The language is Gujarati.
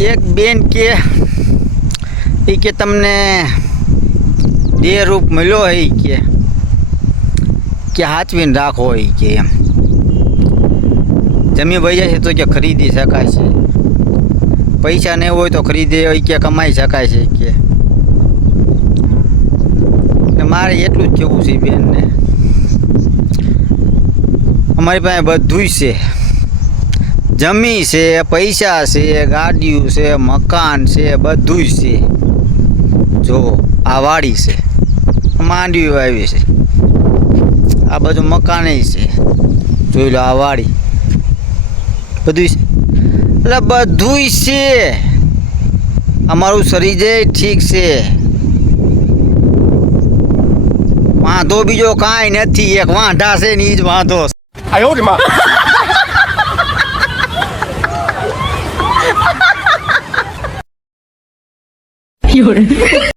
એક બેન કે તમને દેહ રૂપ મળ્યો એ કે હાચવીને રાખો એ કે એમ જમી વહી જાય છે તો કે ખરીદી શકાય છે, પૈસા નહીં હોય તો ખરીદે કે કમાઈ શકાય છે કે મારે એટલું જ કેવું છે બેનને, અમારી પાસે બધું છે, જમી છે, પૈસા છે, ગાડીઓ છે, મકાન છે, બધું છે. જો આ વાડી છે, માંડવી આવી છે, આ બધું મકાન છે, જોઈ લો આ વાડી બધું છે, એટલે બધું છે. અમારું શરીર જે ઠીક છે, વાંધો બીજો કાંઈ નથી, એક વાંઢા છે ને એ જ વાંધો.